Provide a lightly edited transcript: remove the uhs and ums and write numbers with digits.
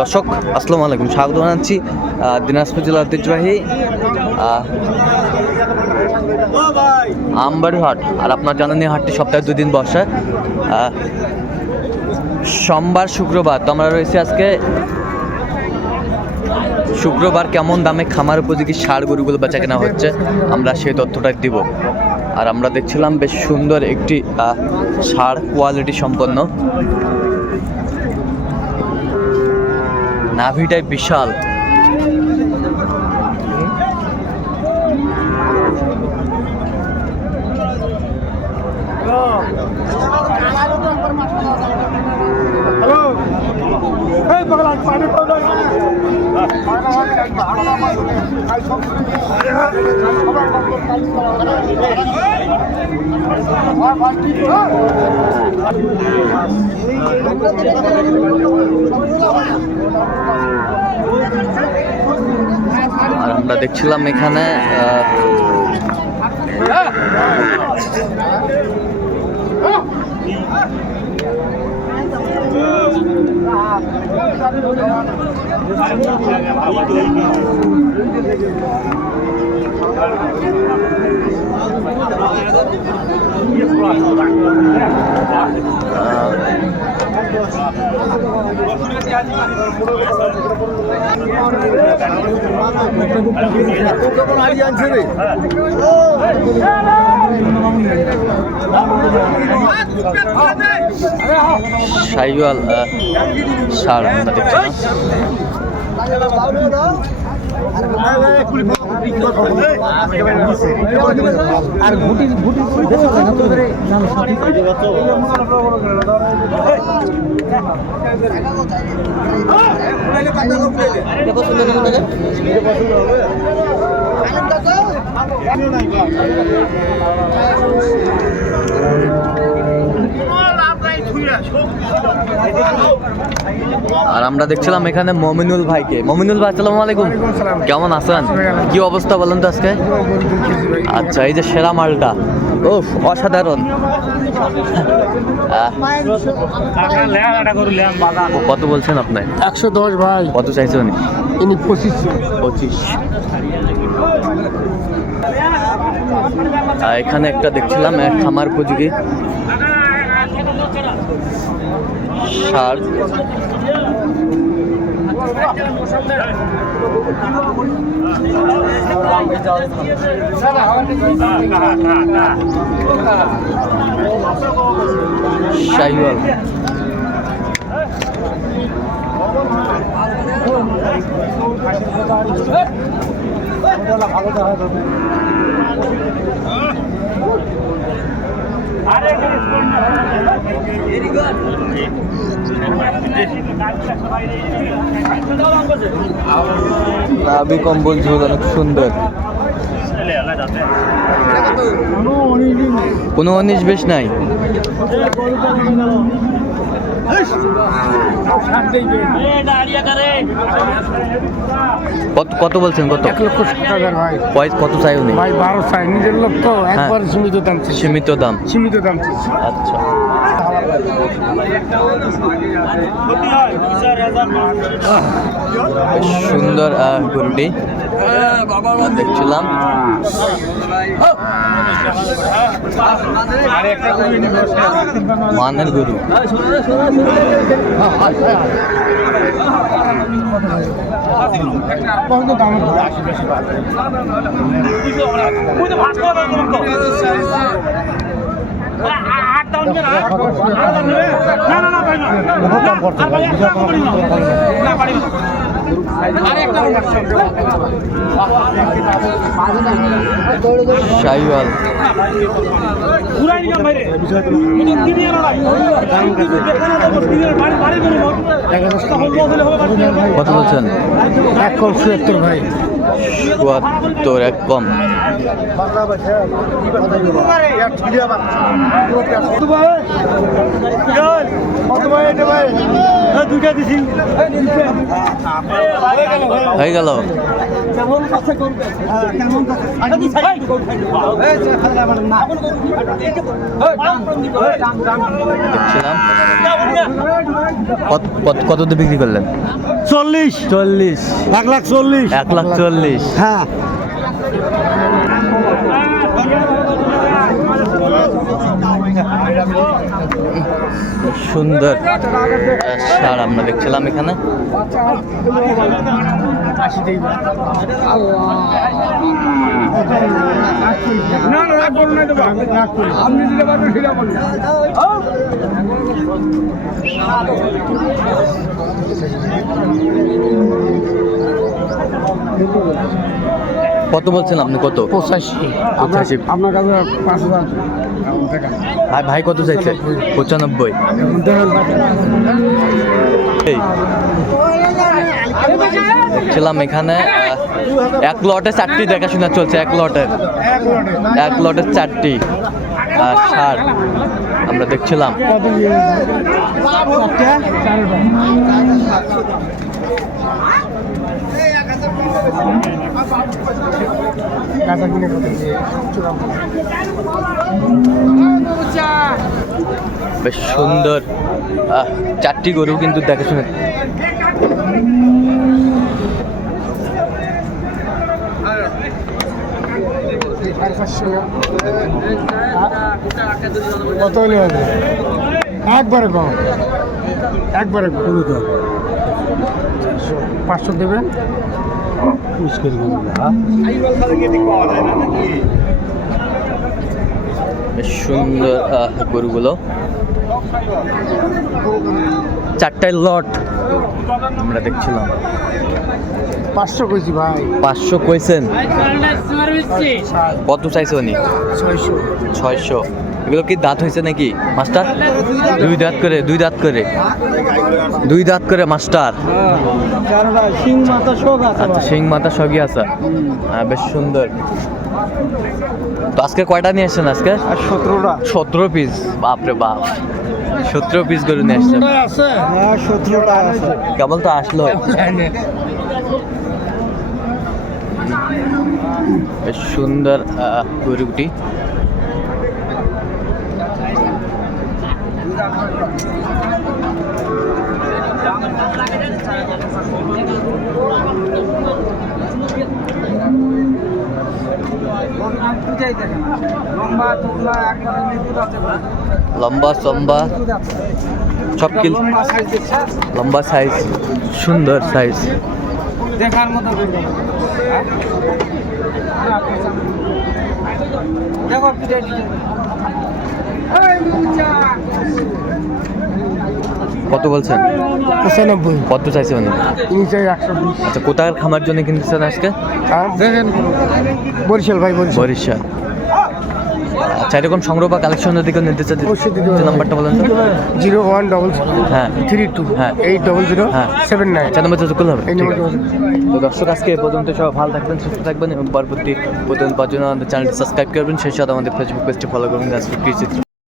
দর্শক আসসালামু আলাইকুম, স্বাগত জানাচ্ছি দিনাজপুর জেলার ঐতিহ্যবাহী আমবাড়ি হাট। আর আপনার জানেন এই হাটটি সপ্তাহে 2 দিন বসে, সোমবার শুক্রবার। তো আমরা রয়েছি আজকে শুক্রবার। কেমন দামে খামার উপযোগী ষাঁড় গরুগুলো বেচা কেনা হচ্ছে আমরা সেই তথ্যটা দিব। আর আমরা দেখছিলাম বেশ সুন্দর একটি ষাঁড়, কোয়ালিটি সম্পন্ন, নাভিটাই বিশাল। আর আমরা দেখছিলাম এখানে শাহিওয়াল ষাঁড় আমরা দেখছিলাম। আর আমরা দেখছিলাম এখানে মমিনুল ভাইকে। মমিনুল ভাই আসসালামু আলাইকুম, কেমন আছেন? কি অবস্থা বলেন তো আজকে? আচ্ছা, এই যে সেরা মালটা, ও অসাধারণ। কত বলছেন আপনি? 110 ভাই। কত চাইছেন? 25। এখানে একটা দেখছিলাম এক খামার উপযোগী ষাঁড়। শাহিওয়াল নাভি কম্বল ঝোল অনেক সুন্দর। কোনো 19-20 নাই। কত বলছেন? কত? 1,60,000 ভাই। কত চাই উনি? ভাই 12 চাই, নিজের লোক তো একবার সীমিত দাম। সীমিত দাম। আচ্ছা, সুন্দর গরুটি দেখছিলাম। মানের গরু। শাহিওয়াল কত বলছেন? 1,77 ভাই। 77 এক কম। হয়ে গেল। দেখছিলাম কত দিয়ে বিক্রি করলেন? 40 40। 1,40,000 1,40,000। হ্যাঁ সুন্দর ষাঁড় আমরা দেখছিলাম এখানে। কত বলছেন আপনি? কত? 85। 85। আপনার কাছে 5,000 ভাই কত চাইছে? 95। এই দেখছিলাম এখানে এক লটে 4টি দেখাশোনা চলছে। এক লটে 4টি ষাঁড় আমরা দেখছিলাম। বেশ সুন্দর 4টি গরু কিন্তু দেখাশোনা। কত হলে হবে? একবারে কম, একবারে কম। 500 দেবেন। বেশ সুন্দর গরুগুলো। 4টায় লট আমরা দেখছিলাম। 500 কইছি ভাই। 500 কইছেন? কত চাইছে উনি? 600। এগুলো কি দাঁত হয়েছে নাকি মাস্টার? 2 দাঁত করে 2 দাঁত করে 2 দাঁত করে মাস্টার। আচ্ছা, শিং মাথা সবই আছে। বেশ সুন্দর। তো আজকে কয়টা নিয়ে আসছেন? আজকে 17টা। 17 পিস। বাপরে বাপ, 17 পিস গরু নিয়ে আসছেন। আছে? হ্যাঁ 17টা আছে। কেবল তো আসলো। বেশ সুন্দর গরুটি। লম্বা চম্বা সব কিল। লম্বা সাইজ, সুন্দর সাইজ। দেখার মতো দেখো কত বলছেন? 95। কত চাইছে উনি? চাই 120। আচ্ছা, কোথাকার খামার জন্য কিনতেছেন আজকে? দেখেন বরিশাল ভাই, বরিশাল। আচ্ছা, এরকম সংগ্রহ বা কালেকশন যদি কেউ নিতে চান নাম্বারটা বলেন তো। 0100 হ্যাঁ 32 হ্যাঁ 800 হ্যাঁ 79। আচ্ছা, নাম্বার যোগাযোগ করলে হবে। এই ঠিক নাম্বার আছে। তো দর্শক, আজকে এ পর্যন্ত সবাই ভালো থাকবেন, সুস্থ থাকবেন এবং পরবর্তী প্রতিদিন পাওয়ার জন্য আমাদের চ্যানেলটি সাবস্ক্রাইব করবেন। সেই সাথে আমাদের ফেসবুক পেজটি ফলো করবেন। আজকে কৃষি চিত্র।